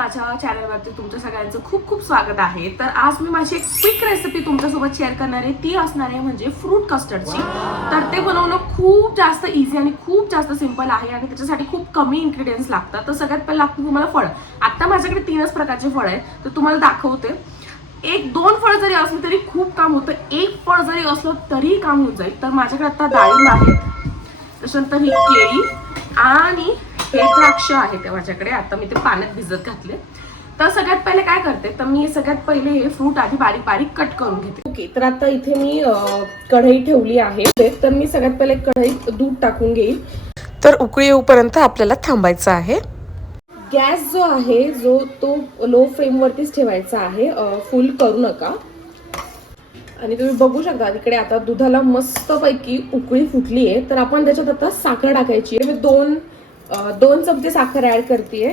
माझ्या चॅनलवरती तुमच्या सगळ्यांचं खूप खूप स्वागत आहे. तर आज मी माझी एक क्विक रेसिपी तुमच्यासोबत शेअर करणार आहे. ती असणार आहे म्हणजे फ्रूट कस्टर्डची. तर ते बनवणं खूप जास्त इझी आणि खूप जास्त सिंपल आहे आणि त्याच्यासाठी खूप कमी इन्ग्रेडियंट्स लागतात. तर सगळ्यात पहिलं लागतं तुम्हाला फळ. आता माझ्याकडे 3च प्रकारचे फळ आहेत, तर तुम्हाला दाखवते. 1-2 फळ जरी असली तरी खूप काम होतं, एक फळ जरी असलं तरी काम होऊन जाईल. तर माझ्याकडे आता डाळिंब आहे, त्याच्यानंतर ही केळी आणि हे द्राक्ष आहे ते माझ्याकडे. आता मी ते पाण्यात भिजत घातले. तर सगळ्यात पहिले काय करते, तर मी सगळ्यात पहिले हे फ्रूट आधी बारीक बारीक कट करून घेते. ओके, तर आता इथे मी कढई ठेवली आहे. तर मी सगळ्यात पहिले कढईत दूध टाकून घेईल. तर उकळी येऊपर्यंत आपल्याला थांबायचं आहे. गॅस जो आहे तो लो फ्लेम वरतीच ठेवायचा आहे, फुल करू नका. आणि तुम्ही बघू शकता इकडे आता दुधाला मस्त पैकी उकळी फुटली आहे. तर आपण त्याच्यात आता साखर टाकायची आहे. मी दोन चमचे साखर ऍड करतेय.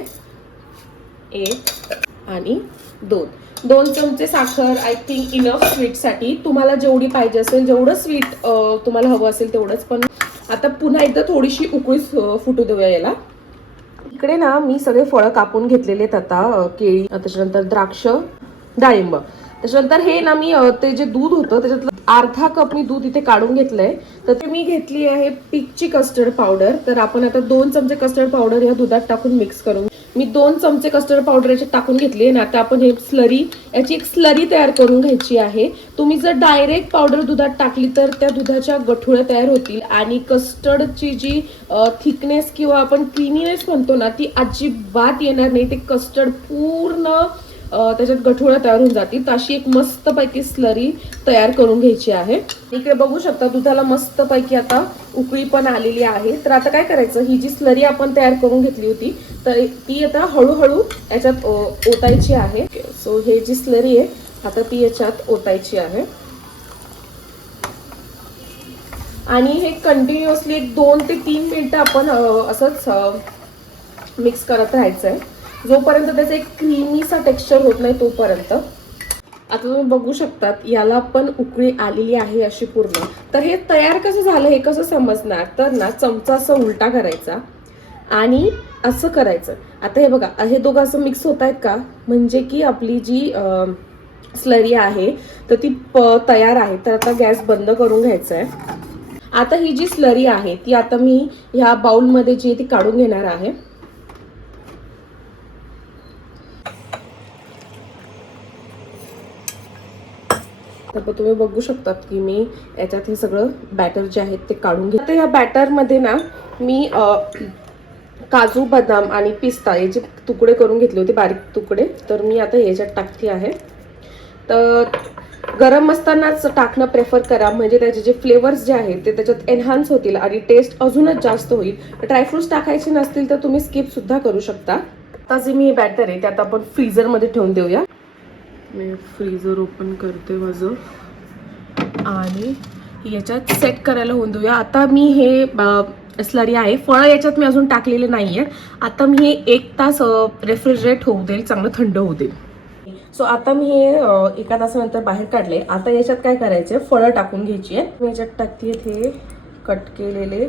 1 आणि 2 चमचे साखर आय थिंक इनफ स्वीटसाठी. तुम्हाला जेवढी पाहिजे असेल, जेवढं स्वीट तुम्हाला हवं असेल तेवढंच. पण आता पुन्हा एकदा थोडीशी उकळी फुटू देऊया याला. इकडे ना मी सगळे फळं कापून घेतलेले आहेत. आता केळी, त्याच्यानंतर द्राक्ष, डाळिंब. त्याच्यानंतर हे ना मी ते जे दूध होतं त्याच्यातलं अर्धा कप मी दूध इथे काढून घेतलंय. तर ते मी घेतली आहे पीकची कस्टर्ड पावडर. तर आपण आता 2 चमचे कस्टर्ड पावडर या दुधात टाकून मिक्स करून, मी 2 चमचे कस्टर्ड पावडर याच्यात टाकून घेतली. आणि आता आपण हे याची एक स्लरी तयार करून घ्यायची आहे. तुम्ही जर डायरेक्ट पावडर दुधात टाकली तर त्या दुधाच्या गठुळ्या तयार होतील आणि कस्टर्डची जी थिकनेस किंवा आपण क्रीमीनेस म्हणतो ना, ती अजिबात येणार नाही. ते कस्टर्ड पूर्ण त्याच्यात गठुळ्या तयार होऊन जातील. तर अशी एक मस्त पैकी स्लरी तयार करून घ्यायची आहे. इकडे बघू शकता दुधाला मस्त पैकी आता उकळी पण आलेली आहे. तर आता काय करायचं, ही जी स्लरी आपण तयार करून घेतली होती तर ती आता हळूहळू याच्यात ओतायची आहे. सो हे जी स्लरी आहे आता ती याच्यात ओतायची आहे. आणि हे कंटिन्युअसली 2 ते 3 मिनिटं आपण असंच मिक्स करत राहायचं आहे, जोपर्यंत त्याचा एक क्रीमीसा टेक्स्चर होत नाही तोपर्यंत. आता तुम्ही बघू शकतात याला पण उकळी आलेली आहे अशी पूर्ण. तर हे तयार कसं झालं हे कसं समजणार, तर ना चमचा असं उलटा करायचा आणि असं करायचं. आता हे बघा, हे दोघं असं मिक्स होत आहेत का, म्हणजे की आपली जी स्लरी आहे तर ती तयार आहे. तर आता गॅस बंद करून घ्यायचा आहे. आता ही जी स्लरी आहे ती आता मी ह्या बाउलमध्ये जी ती काढून घेणार आहे. तर तुम्ही बघू शकतात की मी याच्यात हे सगळं बॅटर जे आहेत ते काढून घेते. या बॅटरमध्ये ना मी काजू, बदाम आणि पिस्ता याचे तुकडे करून घेतले होते, बारीक तुकडे. तर मी आता याच्यात टाकते आहे. तर गरम असतानाच टाकणं प्रेफर करा, म्हणजे त्याचे जे फ्लेवर्स जे आहेत ते त्याच्यात एनहान्स होतील आणि टेस्ट अजूनच जास्त होईल. ड्रायफ्रुट्स टाकायचे नसतील तर तुम्ही स्किप सुद्धा करू शकता. आता जे मी बॅटर आहे ते आता आपण फ्रीझरमध्ये ठेवून देऊया. मी फ्रीझर ओपन करते माझं आणि याच्यात सेट करायला होऊन देऊया. आता मी हे स्लरी आहे, फळं याच्यात मी अजून टाकलेले नाहीये. आता मी हे 1 तास रेफ्रिजरेट होऊ देईल, चांगलं थंड होऊ देईल. सो आता मी हे 1 तासानंतर बाहेर काढले. आता याच्यात काय करायचंय, फळं टाकून घ्यायची आहे. मी याच्यात टाकते हे कट केलेले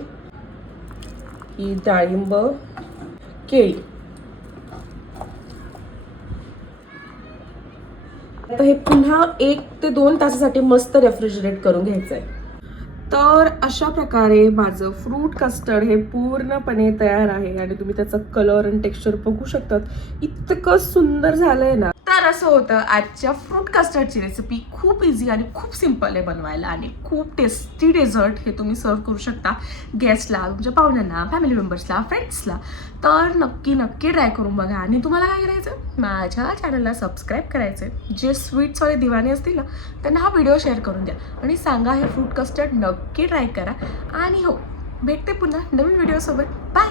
ही डाळिंब, केळी. आता हे पुन्हा 1 ते 2 तासासाठी मस्त रेफ्रिजरेट करून घ्यायचंय. तर अशा प्रकारे माझं फ्रूट कस्टर्ड हे पूर्णपणे तयार आहे आणि तुम्ही त्याचा कलर आणि टेक्स्चर बघू शकतात, इतकं सुंदर झालंय ना. तर असं होतं आजच्या फ्रूट कस्टर्डची रेसिपी. खूप इझी आणि खूप सिंपल आहे बनवायला आणि खूप टेस्टी डेझर्ट हे तुम्ही सर्व करू शकता गेस्टला, तुमच्या पाहुण्यांना, फॅमिली मेंबर्सला, फ्रेंड्सला. तर नक्की ट्राय करून बघा. आणि तुम्हाला काय करायचं, माझ्या चॅनलला सबस्क्राईब करायचं. जे स्वीट्सवाले दिवाने असतील ना त्यांना हा व्हिडिओ शेअर करून द्या आणि सांगा हे फ्रूट कस्टर्ड नक्की ट्राय करा. आणि हो, भेटते पुन्हा नवीन व्हिडिओसोबत. बाय.